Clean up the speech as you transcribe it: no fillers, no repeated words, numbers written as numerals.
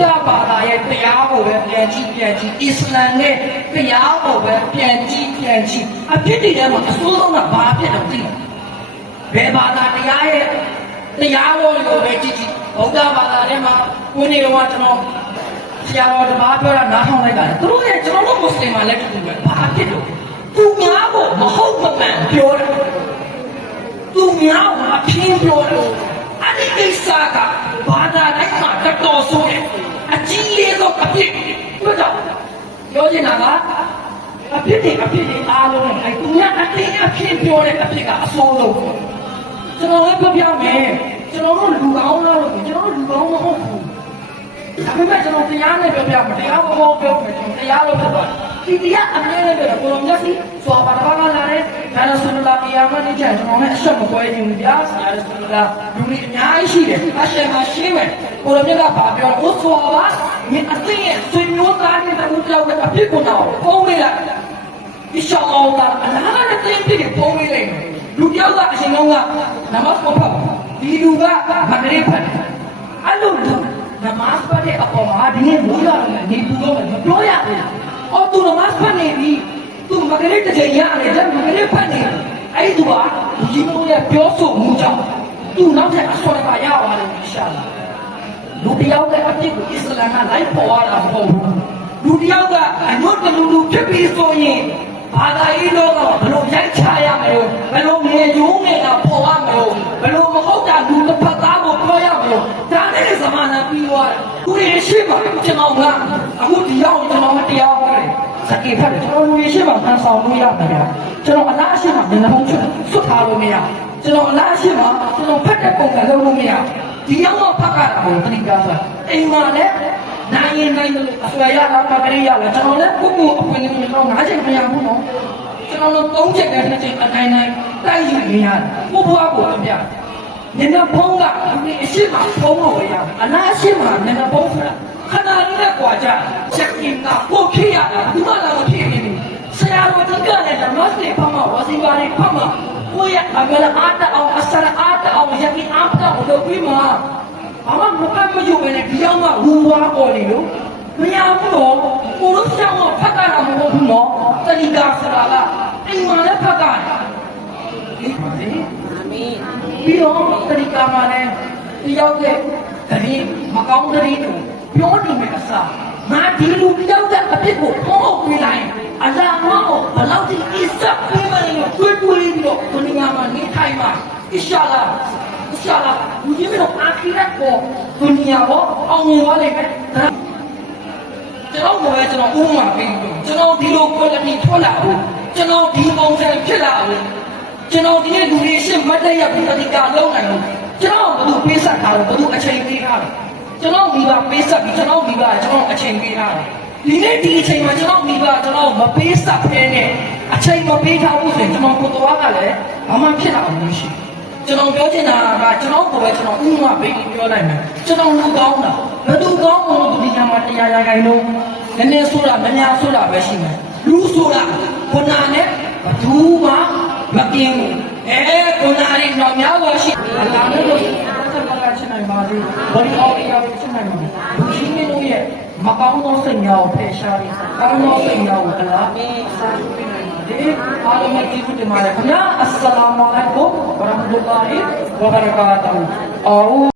ဒ္ဓဘာသာရဲ့တရားကိုပဲပြန်ကြည့်အစ္စလာမ်ရဲ့တရားကိုပဲပြန်ကြည့်အဖြစ်တည်းထဲမှာအဆိုးဆုံးကဘာဖြစ်တော့သိဘယ်ဘာသာတရားရဲ့တရားတော်ကိုပဲကြည့်ဗုဒ္ဓဘာသာထဲမှာကိုယ်နေတော့ကျွန်တော်ဆရာတော်တပါးပြောတာနားထောင်လိုက်တာသူတို့ရဲ့ကျွန်တော်တို့မွတ်စလင်မှာလည်းတူပဲဘာဖြစ်လို့သူများကိုမဟုတ်မမှန်ပြောတယ်သူများကိုအပြင်းပြောတယ်အဲ့ဒီကိစ္စကဘာသာတိုင်းမှာတော်ဆိုးတယ်အကြီးလေးတော့အပြစ်ပြောကြပြောချင်တာကအပြစ်တွေအားလုံးနဲ့သူများအတင်းအပြင်းပြောတဲ့အပြစ်ကအဆိုးဆုံးကျွန်တော်လည်းပြောပြမယ်ကျွန်တော်တို့လူကောင်းလားလို့ကျွန်တော်တို့လူကောင်းမဟုတ်ဘူးဒါပေမဲ့ကျွန်တော်တရားနဲ့ပြောပြမယ်တရားမဟုတ်ပြောမယ်ကျွန်တော်တရားလို့ပြောတယ်ဒီတရားအမြဲတမ်းပြောကိုလိုမျက်စိစွာပါတော့လာတယ်ဒါရဆုလလာပြာမနေကြကျွန်တော်လည်းအဆက်မကွဲခြင်းဘူးဗျာဆရာရဆုလလာလူတွေအများကြီးရှိတယ်အဆက်မှာရှင်းမယ်ကိုလိုမြတ်ကဘာပြောလဲဥစွာပါမြင်အသိရဲ့ဆွေမျိုးသားတွေတူကြောက်တဲ့အဖြစ်ကိုတော့ပုံနေလိုက်အရှောင်းအောင်တာအလားနဲ့သိတဲ့ပုံနေလိုက်လူတယောက်ကအရှင်ကောင်းကနမတ်ကိုဖတ်ဒီလူကဗန္ဒရေဖတ်အဲ့လိုလူနမတ်ဖတ်တဲ့အပေါ်မှာဒီနေ့မိုးရတယ်နေပူတော့မပြောရဘူး။အော်သူနမတ်ဖတ်နေပြီသူမကလေးတစ်ချိန်ရတယ်ဒါမကလေးဖတ်နေအဲ့ဒီကဒီမိုးရပြောဆိုမှုကြောင့်သူနောက်ထပ်အစောရပါရပါတယ်အရှာလာလူတယောက်ကအပြစ်ကိုအစ္စလာမ်ကလိုက်ပေါ်ရတာမဟုတ်ဘူးလူတယောက်ကအညွတ်တလူဖြစ်ပြီးဆိုရင်ဘာသာရေးလောကဘယ်လိုရိုက်ချရမလို့ဘယ်လိုငြိမ်ယုံနေတာပေါ်ရမလို့ဘယ်လိုမဟုတ်တာလူတစ်ဖက်သားကိုပြောရမလို့ဒါနဲ့စမနာပြီးသွားတယ်သူရဲ့ရှိပါကျွန်တော်ကအခုဒီရောက်ကျွန်တော်မတရားဟောတယ်စကေဖတ်တယ်ကျွန်တော်လူရဲ့ရှိပါဖန်ဆောင်လို့ရမှာကျွန်တော်အလားရှိမှမျက်နှာဖုံးဆွတ်ထားလို့မရကျွန်တော်အလားရှိမှကျွန်တော်ဖတ်တဲ့ပုံစံလုပ်လို့မရဒီရောက်တော့ဖတ်ရတာကိုသတိထားပါအိမ်မှာလည်းနိုင်ရင်နိုင်လို့အဆွေရတာပါကြရလားကျွန်တော်လည်းကိုကိုအခွင့်အရေးကျွန်တော်၅ချိန်မရဘူးနော်ကျွန်တော်တို့၃ချက်နဲ့၂ချိန်အတိုင်းတိုက်ယူနေရတယ်ကိုဘွားကိုပြမျက်နှာဖုံးကအရှိမဖုံးလို့ရအလားရှိမှမျက်နှာဖုံးဆိုတာခဏလေးနဲ့ကွာကြချက်ကင်ကပို့ဖြစ်ရတာဒီမှလာမဖြစ်နေဘူးဆရာတော်ဒီကလည်းဓမ္မစရိဖတ်မှာဝစီပါရီဖတ်မှာကိုယ့်ရဲ့အမလအားတအောင်အစရအားတအောင်ယကိအားတအောင်လုပ်ပြီးမှအမမကမယူဘဲနဲ့ဒီရောက်မှဝူဝါပေါ်နေလို့မရဘူးတော့ကိုလို့ဆောင်းဖတ်ကြတာမဟုတ်ဘူးနော်တဏိကာဆိုတာကအိမ်မှာလည်းဖတ်ကြတယ်ဒီပါလေအာမင်ပြီးတော့တဏိကာမှာလည်းဒီရောက်တဲ့တတိမကောင်းတဲ့တို့ပြောနေမယ်အစားငါဒီလူပြောက်တဲ့အဖြစ်ကိုပေါ့ပြလိုက်အလားမောဘလောက်ဒီအစ္စပြေးမနေတွေ့ပြီးတော့ဒုနီယာမှာနေထိုင်မှာအစ္စလာလူကြီးမျိုးအာခိရတ်ကိုဒုနီယာကိုအောင်မြင်သွားလိမ့်မယ်ကျွန်တော်ကကျွန်တော်ဥမာပေးကျွန်တော်ဒီလို quality ထွက်လာဘူးကျွန်တော်ဒီပုံစံဖြစ်လာဘူးကျွန်တော်ဒီနေ့လူတွေရှင်းမတ်တရပြီးအဓိကလုံးနိုင်လို့ကျွန်တော်ဘယ်သူပေးဆက်ထားလို့ဘယ်သူအချိန်ပေးထားလဲကျွန်တော်မိဘပေးဆက်ပြီးကျွန်တော်မိဘကျွန်တော်အချိန်ပေးထားတယ်ဒီနေ့ဒီအချိန်မှာကျွန်တော်မိဘကျွန်တော်မပေးဆက်ဖဲနဲ့အချိန်မပေးထားဘူးဆိုရင်ကျွန်တော်ကိုယ်တော်ကလည်းဘာမှဖြစ်လာအောင်မရှိကျွန်တော်ပြောချင်တာကကျွန်တော်ကိုပဲကျွန်တော်ဥမာပေးပြောလိုက်မယ်ကျွန်တော်လူကောင်းတာဘယ်သူကောင်းလို့ဒီညမှာတရားရခိုင်လို့နည်းနည်းဆိုတာမများဆိုတာပဲရှိမယ်လူဆိုတာခုနနဲ့ဘသူမှမကင်းဘူးခုနရီတော့များပါရှိအလားတူလို့ချင်နိုင်ပါသေးဘာလို့အော်ရချင်နိုင်မှာလူကြီးမျိုးရဲ့မကောင်းသောစိတ်များကိုဖယ်ရှားပြီးကောင်းသောစိတ်များကိုအလားစာယူပေးနိုင်ပါတယ်အားလုံးကျေးဇူးတင်ပါတယ်ခင်ဗျာအစ္စလာမ်အလိုင်ကုမ်ဝရဟ်မတ်တူလာဟီဝဘရကာတူ